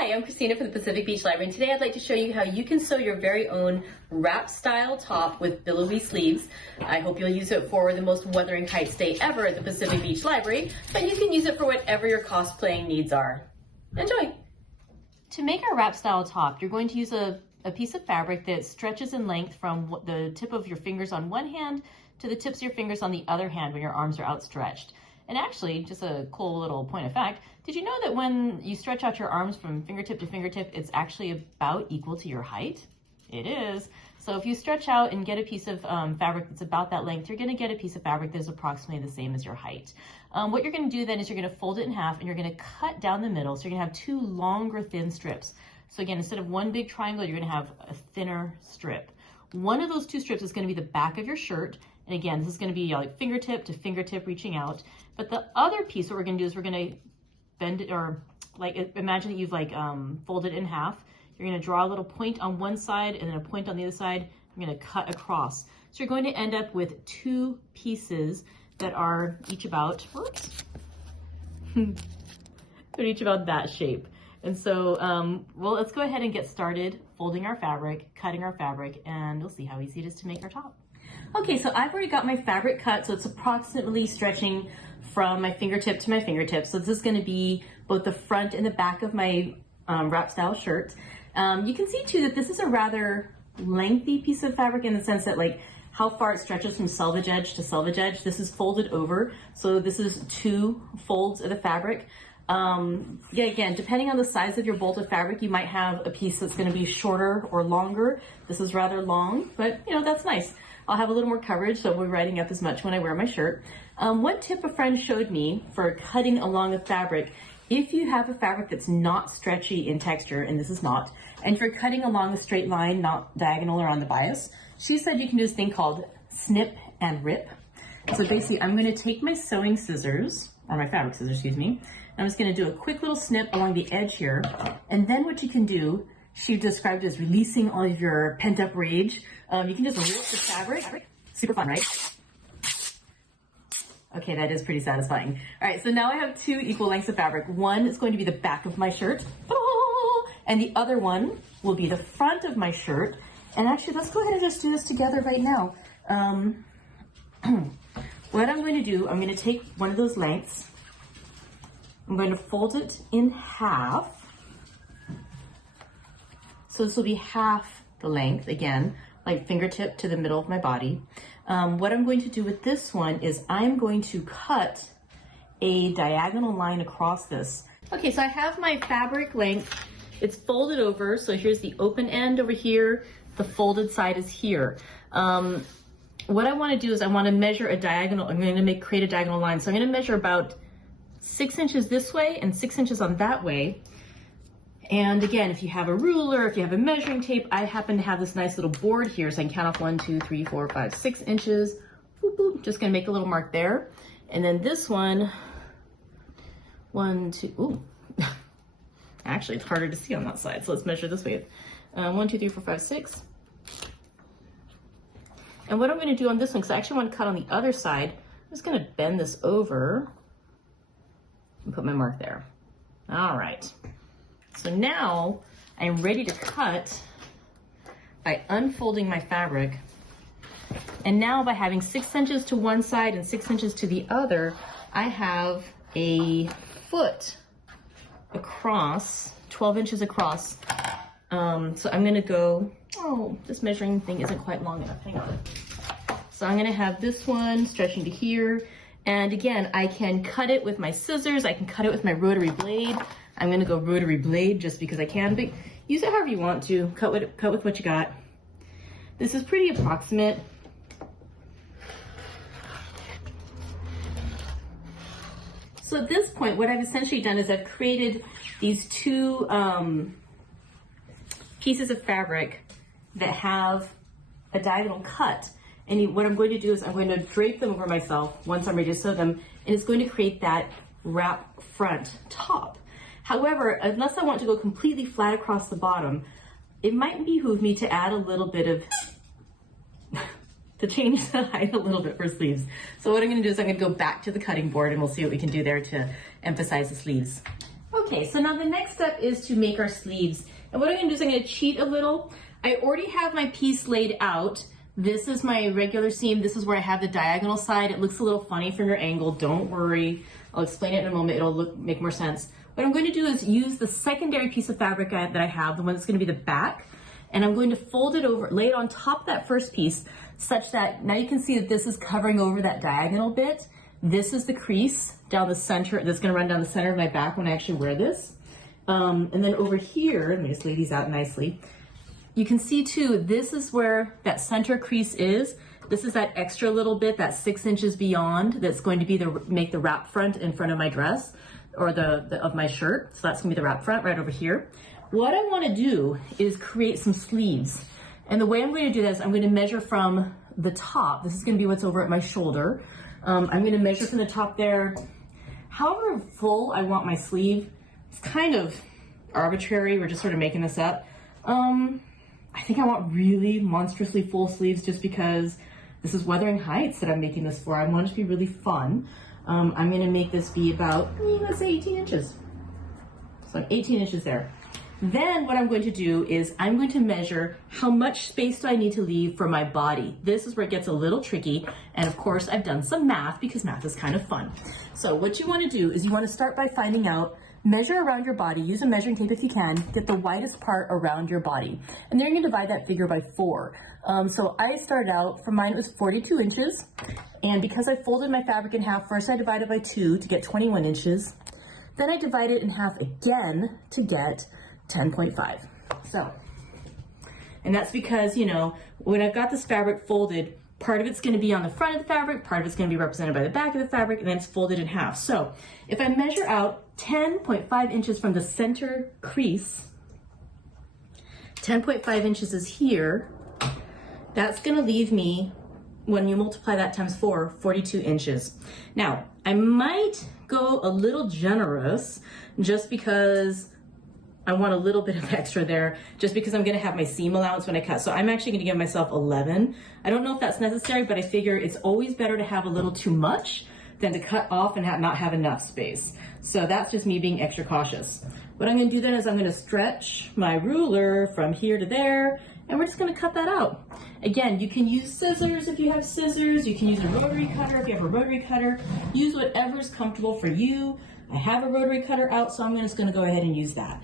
Hi, I'm Christina from the Pacific Beach Library, and today I'd like to show you how you can sew your very own wrap style top with billowy sleeves. I hope you'll use it for the most Wuthering Heights day ever at the Pacific Beach Library, but you can use it for whatever your cosplaying needs are. Enjoy! To make our wrap style top, you're going to use a piece of fabric that stretches in length from the tip of your fingers on one hand to the tips of your fingers on the other hand when your arms are outstretched. And actually, just a cool little point of fact, did you know that when you stretch out your arms from fingertip to fingertip, it's actually about equal to your height? It is. So if you stretch out and get a piece of fabric that's about that length, you're gonna get a piece of fabric that's approximately the same as your height. What you're gonna do then is you're gonna fold it in half and you're gonna cut down the middle. So you're gonna have two longer thin strips. So again, instead of one big triangle, you're gonna have a thinner strip. One of those two strips is gonna be the back of your shirt. And again, this is gonna be like fingertip to fingertip reaching out. But the other piece, what we're gonna do is we're gonna bend it, or like imagine that you've like folded it in half. You're gonna draw a little point on one side and then a point on the other side. I'm gonna cut across. So you're going to end up with two pieces that are each about, they're each about that shape. And so, well, let's go ahead and get started folding our fabric, cutting our fabric, and we'll see how easy it is to make our top. Okay, so I've already got my fabric cut, so it's approximately stretching from my fingertip to my fingertip. So this is gonna be both the front and the back of my wrap style shirt. You can see too that this is a rather lengthy piece of fabric in the sense that like how far it stretches from selvage edge to selvage edge. This is folded over, so this is two folds of the fabric. Yeah, again, depending on the size of your bolt of fabric, you might have a piece that's gonna be shorter or longer. This is rather long, but you know, that's nice. I'll have a little more coverage, so I won't be riding up as much when I wear my shirt. One tip a friend showed me for cutting along a fabric, if you have a fabric that's not stretchy in texture, and this is not, and if you're cutting along a straight line, not diagonal or on the bias, she said you can do this thing called snip and rip. So basically, I'm gonna take my sewing scissors, or my fabric scissors, excuse me, I'm just gonna do a quick little snip along the edge here, and then what you can do, she described it as releasing all of your pent-up rage. You can just rip the fabric. Super fun, right? Okay, that is pretty satisfying. All right, so now I have two equal lengths of fabric. One is going to be the back of my shirt, and the other one will be the front of my shirt. And actually, let's go ahead and just do this together right now. What I'm going to do, I'm going to take one of those lengths. I'm going to fold it in half. So this will be half the length, again, like fingertip to the middle of my body. What I'm going to do with this one is I'm going to cut a diagonal line across this. Okay, so I have my fabric length. It's folded over, so here's the open end over here. The folded side is here. What I want to do is I want to measure a diagonal. I'm going to create a diagonal line. So I'm going to measure about 6 inches this way and 6 inches on that way. And again, if you have a ruler, if you have a measuring tape, I happen to have this nice little board here, so I can count off 1, 2, 3, 4, 5, 6 inches. Boop, boop. Just gonna make a little mark there. And then this one, 1, 2, ooh. Actually, it's harder to see on that side, so let's measure this way. 1, 2, 3, 4, 5, 6. And what I'm gonna do on this one, because I actually want to cut on the other side, I'm just gonna bend this over and put my mark there. All right. So now I'm ready to cut by unfolding my fabric. And now by having 6 inches to one side and 6 inches to the other, I have a foot across, 12 inches across. So I'm gonna go, oh, this measuring thing isn't quite long enough, hang on. So I'm gonna have this one stretching to here. And again, I can cut it with my scissors, I can cut it with my rotary blade. I'm gonna go rotary blade just because I can, but use it however you want to. Cut with what you got. This is pretty approximate. So at this point, what I've essentially done is I've created these two pieces of fabric that have a diagonal cut. And what I'm going to do is I'm going to drape them over myself once I'm ready to sew them, and it's going to create that wrap front top. However, unless I want to go completely flat across the bottom, it might behoove me to add a little bit of, to change the height a little bit for sleeves. So what I'm gonna do is I'm gonna go back to the cutting board and we'll see what we can do there to emphasize the sleeves. Okay, so now the next step is to make our sleeves. And what I'm gonna do is I'm gonna cheat a little. I already have my piece laid out. This is my regular seam. This is where I have the diagonal side. It looks a little funny from your angle. Don't worry. I'll explain it in a moment. It'll make more sense. What I'm going to do is use the secondary piece of fabric that I have, the one that's going to be the back, and I'm going to fold it over, lay it on top of that first piece, such that now you can see that this is covering over that diagonal bit. This is the crease down the center, that's going to run down the center of my back when I actually wear this. And then over here, let me just lay these out nicely. You can see too, this is where that center crease is. This is that extra little bit, that 6 inches beyond, that's going to be make the wrap front in front of my dress, or of my shirt. So that's gonna be the wrap front right over here. What I wanna do is create some sleeves. And the way I'm going to do this, I'm going to measure from the top. This is going to be what's over at my shoulder. I'm going to measure from the top there. However full I want my sleeve, it's kind of arbitrary. We're just sort of making this up. I think I want really monstrously full sleeves just because this is Wuthering Heights that I'm making this for. I want it to be really fun. I'm going to make this be about, let's say 18 inches. So I'm 18 inches there. Then what I'm going to do is I'm going to measure how much space do I need to leave for my body. This is where it gets a little tricky. And of course, I've done some math because math is kind of fun. So what you want to do is you want to start by finding out, measure around your body, use a measuring tape if you can, get the widest part around your body. And then you're going to divide that figure by 4. So I started out, for mine it was 42 inches. And because I folded my fabric in half, first I divided by 2 to get 21 inches. Then I divided it in half again to get 10.5. So, and that's because, when I've got this fabric folded, part of it's going to be on the front of the fabric, part of it's going to be represented by the back of the fabric, and then it's folded in half. So if I measure out 10.5 inches from the center crease, 10.5 inches is here, that's going to leave me, when you multiply that times 4, 42 inches. Now, I might go a little generous just because I want a little bit of extra there, just because I'm going to have my seam allowance when I cut. So I'm actually going to give myself 11. I don't know if that's necessary, but I figure it's always better to have a little too much than to cut off and not have enough space. So that's just me being extra cautious. What I'm going to do then is I'm going to stretch my ruler from here to there, and we're just going to cut that out. Again, you can use scissors if you have scissors. You can use a rotary cutter if you have a rotary cutter. Use whatever's comfortable for you. I have a rotary cutter out, so I'm just going to go ahead and use that.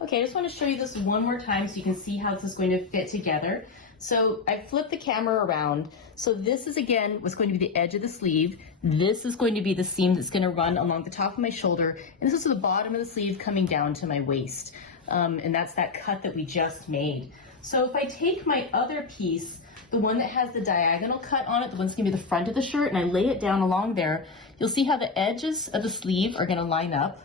Okay, I just want to show you this one more time so you can see how this is going to fit together. So I flipped the camera around. So this is, again, what's going to be the edge of the sleeve. This is going to be the seam that's going to run along the top of my shoulder. And this is the bottom of the sleeve coming down to my waist. And that's that cut that we just made. So if I take my other piece, the one that has the diagonal cut on it, the one that's going to be the front of the shirt, and I lay it down along there, you'll see how the edges of the sleeve are going to line up.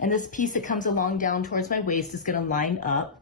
And this piece that comes along down towards my waist is going to line up.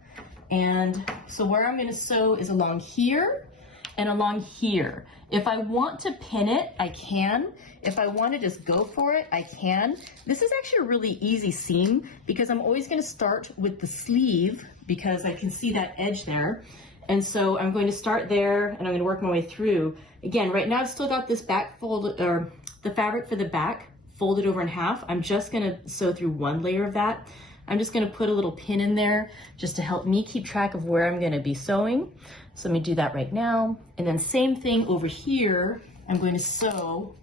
And so where I'm going to sew is along here and along here. If I want to pin it, I can. If I want to just go for it, I can. This is actually a really easy seam because I'm always going to start with the sleeve because I can see that edge there. And so I'm going to start there and I'm going to work my way through. Again, right now I've still got this back fold, or the fabric for the back folded over in half. I'm just going to sew through one layer of that. I'm just going to put a little pin in there just to help me keep track of where I'm going to be sewing. So let me do that right now. And then same thing over here. I'm going to sew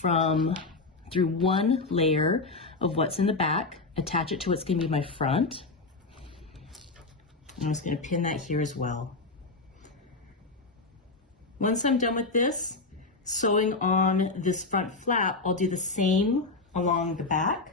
through one layer of what's in the back, attach it to what's going to be my front. I'm just going to pin that here as well. Once I'm done with this, sewing on this front flap, I'll do the same along the back.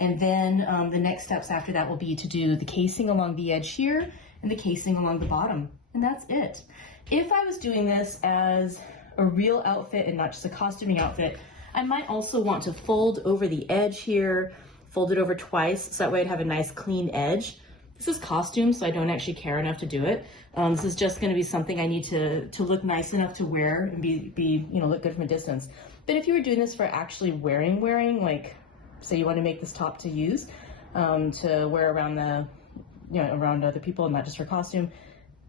And then the next steps after that will be to do the casing along the edge here and the casing along the bottom. And that's it. If I was doing this as a real outfit and not just a costuming outfit, I might also want to fold over the edge here, fold it over twice, so that way I'd have a nice clean edge. This is costume, so I don't actually care enough to do it. This is just going to be something I need to look nice enough to wear and look good from a distance. But if you were doing this for actually wearing, like, say you want to make this top to use, to wear around around other people and not just for costume,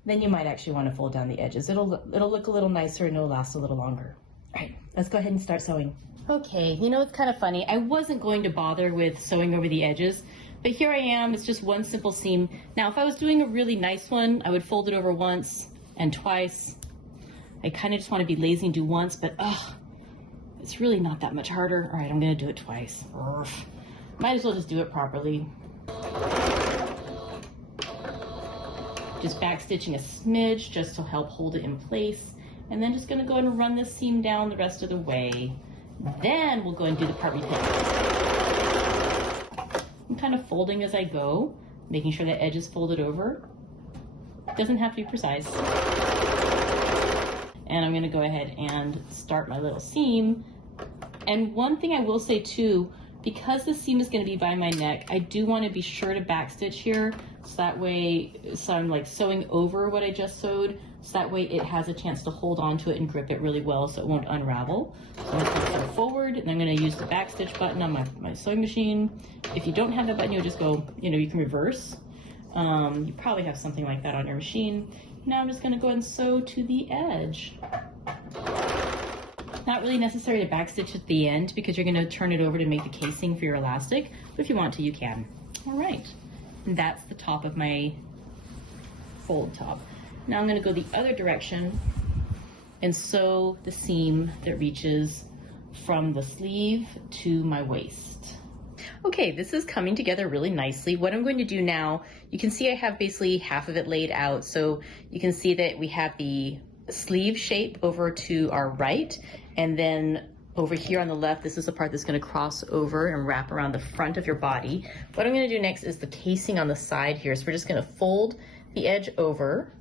then you might actually want to fold down the edges. It'll look a little nicer and it'll last a little longer. All right, let's go ahead and start sewing. Okay, you know, it's kind of funny. I wasn't going to bother with sewing over the edges, but here I am. It's just one simple seam. Now, if I was doing a really nice one, I would fold it over once and twice. I kind of just want to be lazy and do once, but it's really not that much harder. All right, I'm going to do it twice. Urgh. Might as well just do it properly. Just backstitching a smidge just to help hold it in place. And then just going to go and run this seam down the rest of the way. Then we'll go and do the part we pinned. I'm kind of folding as I go, making sure the edge is folded over. Doesn't have to be precise. And I'm going to go ahead and start my little seam. And one thing I will say too, because the seam is going to be by my neck, I do want to be sure to backstitch here, so that way, so I'm like sewing over what I just sewed, so that way it has a chance to hold onto it and grip it really well so it won't unravel. So I'm going to go forward, and I'm going to use the backstitch button on my sewing machine. If you don't have that button, you'll just go, you can reverse. You probably have something like that on your machine. Now I'm just going to go and sew to the edge. Not really necessary to backstitch at the end because you're going to turn it over to make the casing for your elastic, but if you want to, you can. All right, and that's the top of my fold top. Now I'm going to go the other direction and sew the seam that reaches from the sleeve to my waist. Okay, this is coming together really nicely. What I'm going to do now, you can see I have basically half of it laid out. So you can see that we have the sleeve shape over to our right, and then over here on the left, this is the part that's going to cross over and wrap around the front of your body. What I'm going to do next is the casing on the side here. So we're just going to fold the edge over,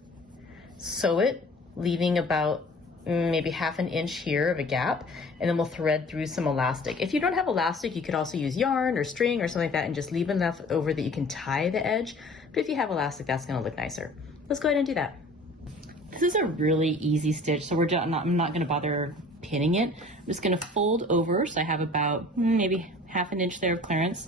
sew it, leaving about maybe ½ an inch here of a gap, and then we'll thread through some elastic. If you don't have elastic, you could also use yarn or string or something like that and just leave enough over that you can tie the edge. But if you have elastic, that's going to look nicer. Let's go ahead and do that. This is a really easy stitch, so I'm not going to bother pinning it. I'm just going to fold over, so I have about maybe ½ an inch there of clearance,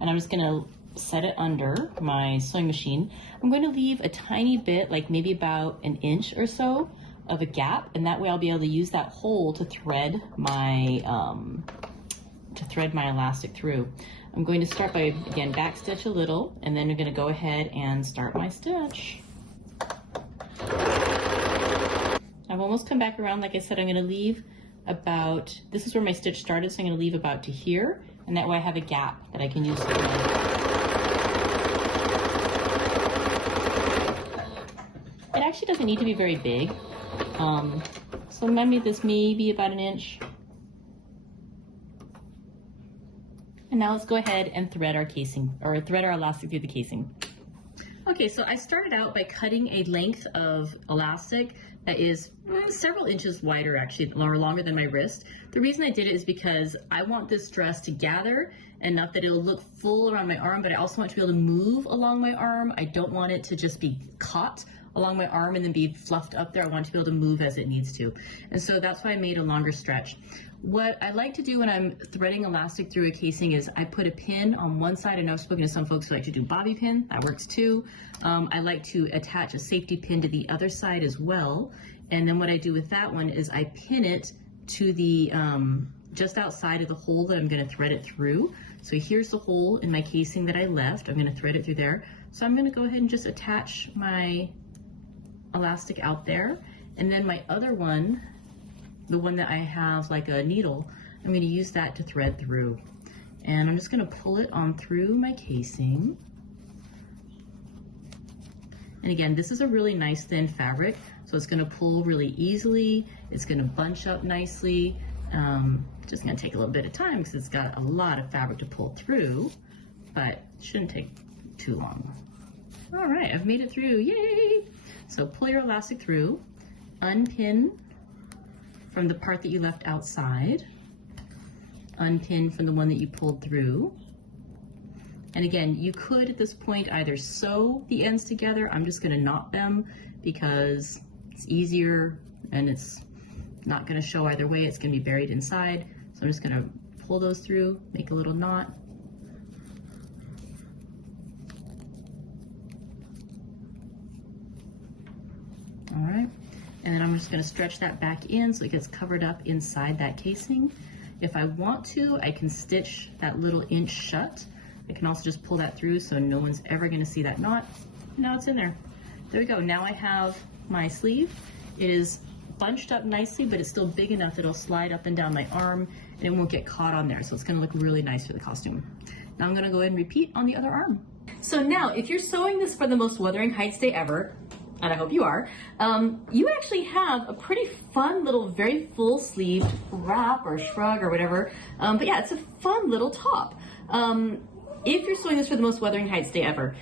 and I'm just going to set it under my sewing machine. I'm going to leave a tiny bit, like maybe about an inch or so of a gap, and that way I'll be able to use that hole to thread my elastic through. I'm going to start by, again, backstitch a little, and then I'm going to go ahead and start my stitch. I've almost come back around. Like I said, I'm going to leave about, this is where my stitch started, so I'm going to leave about to here, and that way I have a gap that I can use to It actually doesn't need to be very big. So I made this maybe about an inch. And now let's go ahead and thread our casing, or thread our elastic through the casing. Okay, so I started out by cutting a length of elastic that is several inches wider, actually, or longer than my wrist. The reason I did it is because I want this dress to gather enough that it'll look full around my arm, but I also want to be able to move along my arm. I don't want it to just be caught along my arm and then be fluffed up there. I want it to be able to move as it needs to. And so that's why I made a longer stretch. What I like to do when I'm threading elastic through a casing is I put a pin on one side. I know I've spoken to some folks who like to do bobby pin. That works too. I like to attach a safety pin to the other side as well. And then what I do with that one is I pin it to the just outside of the hole that I'm going to thread it through. So here's the hole in my casing that I left. I'm going to thread it through there. So I'm going to go ahead and just attach my elastic out there. And then my other one, the one that I have like a needle, I'm going to use that to thread through. And I'm just going to pull it on through my casing. And again, this is a really nice thin fabric, so it's going to pull really easily. It's going to bunch up nicely. Just going to take a little bit of time because it's got a lot of fabric to pull through, but it shouldn't take too long. All right, I've made it through, yay! So pull your elastic through, unpin from the part that you left outside, unpin from the one that you pulled through. And again, you could at this point either sew the ends together. I'm just going to knot them because it's easier and it's not going to show either way. It's going to be buried inside. So I'm just going to pull those through, make a little knot. All right. And then I'm just going to stretch that back in so it gets covered up inside that casing. If I want to, I can stitch that little inch shut. I can also just pull that through so no one's ever gonna see that knot. Now it's in there. There we go. Now I have my sleeve. It is bunched up nicely, but it's still big enough that it'll slide up and down my arm and it won't get caught on there. So it's gonna look really nice for the costume. Now I'm gonna go ahead and repeat on the other arm. So now, if you're sewing this for the most Wuthering Heights day ever, and I hope you are, you actually have a pretty fun little, very full sleeved wrap or shrug or whatever. But yeah, it's a fun little top. If you're sewing this for the most Wuthering Heights day ever,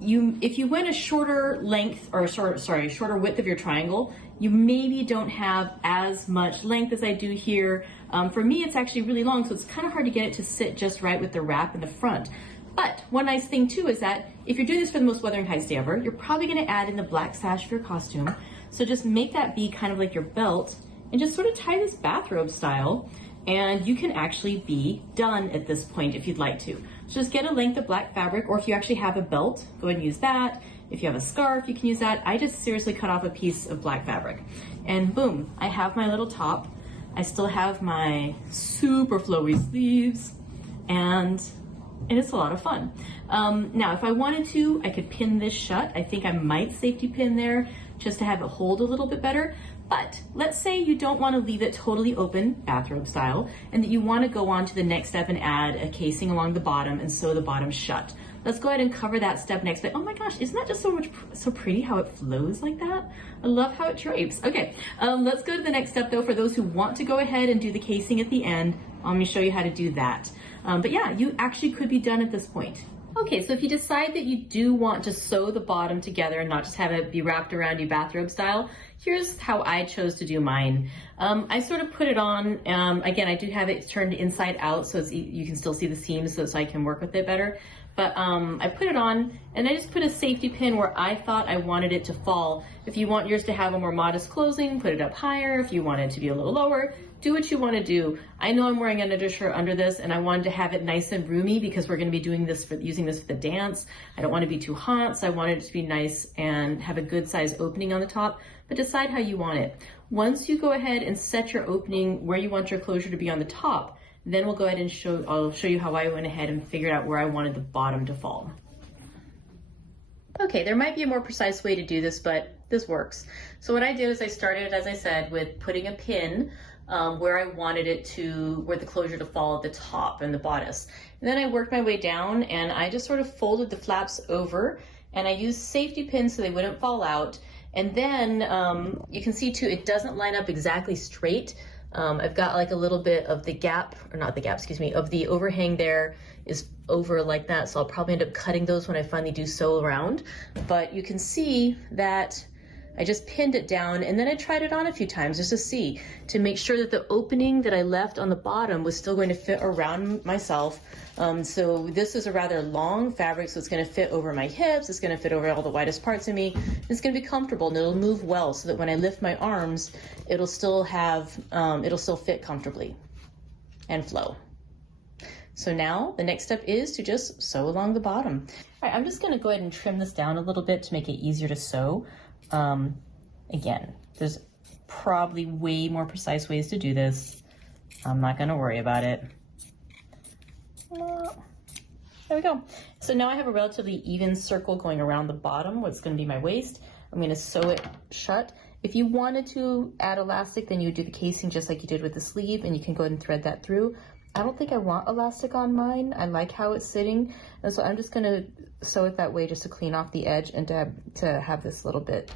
if you went a shorter length or shorter width of your triangle, you maybe don't have as much length as I do here. For me, it's actually really long, so it's kind of hard to get it to sit just right with the wrap in the front. But one nice thing too is that if you're doing this for the most Wuthering Heights day ever, you're probably going to add in the black sash for your costume. So just make that be kind of like your belt and just sort of tie this bathrobe style, and you can actually be done at this point if you'd like to. So just get a length of black fabric, or if you actually have a belt, go ahead and use that. If you have a scarf, you can use that. I just seriously cut off a piece of black fabric. And boom, I have my little top. I still have my super flowy sleeves, and it's a lot of fun. Now, if I wanted to, I could pin this shut. I think I might safety pin there just to have it hold a little bit better. But let's say you don't want to leave it totally open, bathrobe style, and that you want to go on to the next step and add a casing along the bottom and sew the bottom shut. Let's go ahead and cover that step next. But oh my gosh, isn't that just so pretty how it flows like that? I love how it drapes. Okay, let's go to the next step though. For those who want to go ahead and do the casing at the end, let me show you how to do that. But yeah, you actually could be done at this point. Okay, so if you decide that you do want to sew the bottom together and not just have it be wrapped around you bathrobe style, here's how I chose to do mine. I sort of put it on, again, I do have it turned inside out so you can still see the seams so I can work with it better. But I put it on and I just put a safety pin where I thought I wanted it to fall. If you want yours to have a more modest closing, put it up higher. If you want it to be a little lower, do what you want to do. I know I'm wearing an undershirt under this and I wanted to have it nice and roomy because we're going to be doing this using this for the dance. I don't want to be too hot, so I wanted it to be nice and have a good size opening on the top, but decide how you want it. Once you go ahead and set your opening where you want your closure to be on the top, then we'll go ahead and I'll show you how I went ahead and figured out where I wanted the bottom to fall. Okay, there might be a more precise way to do this, but this works. So what I did is I started, as I said, with putting a pin where I wanted it to, where the closure to fall at the top and the bodice. And then I worked my way down and I just sort of folded the flaps over and I used safety pins so they wouldn't fall out. And then you can see too, it doesn't line up exactly straight. I've got like a little bit of the gap, or not the gap, excuse me, of the overhang there is over like that. So I'll probably end up cutting those when I finally do sew around. But you can see that I just pinned it down and then I tried it on a few times just to see, to make sure that the opening that I left on the bottom was still going to fit around myself. So this is a rather long fabric, so it's going to fit over my hips, it's going to fit over all the widest parts of me, it's going to be comfortable and it'll move well so that when I lift my arms, it'll still fit comfortably and flow. So now the next step is to just sew along the bottom. All right, I'm just going to go ahead and trim this down a little bit to make it easier to sew. Again, there's probably way more precise ways to do this. I'm not going to worry about it. There we go. So now I have a relatively even circle going around the bottom, what's going to be my waist. I'm going to sew it shut. If you wanted to add elastic, then you would do the casing just like you did with the sleeve, and you can go ahead and thread that through. I don't think I want elastic on mine. I like how it's sitting, and so I'm just going to sew it that way just to clean off the edge and to have this little bit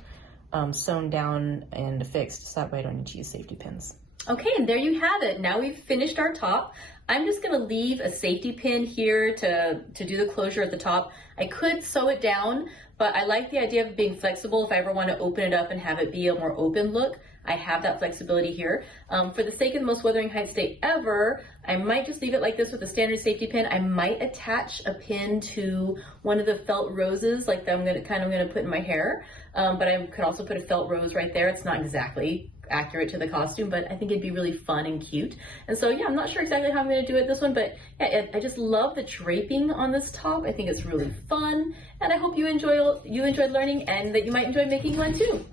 sewn down and fixed, so that way I don't need to use safety pins. Okay, and there you have it. Now we've finished our top. I'm just going to leave a safety pin here to do the closure at the top. I could sew it down, but I like the idea of being flexible. If I ever want to open it up and have it be a more open look, I have that flexibility here. For the sake of the most Wuthering Heights day ever, I might just leave it like this with a standard safety pin. I might attach a pin to one of the felt roses like that I'm gonna put in my hair, but I could also put a felt rose right there. It's not exactly accurate to the costume, but I think it'd be really fun and cute. And so yeah, I'm not sure exactly how I'm going to do it this one, but yeah, I just love the draping on this top. I think it's really fun, and I hope you enjoyed learning and that you might enjoy making one too.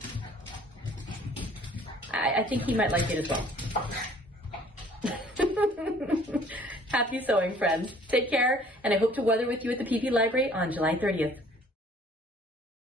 I think he might like it as well. Happy sewing, friends. Take care, and I hope to weather with you at the PP Library on July 30th.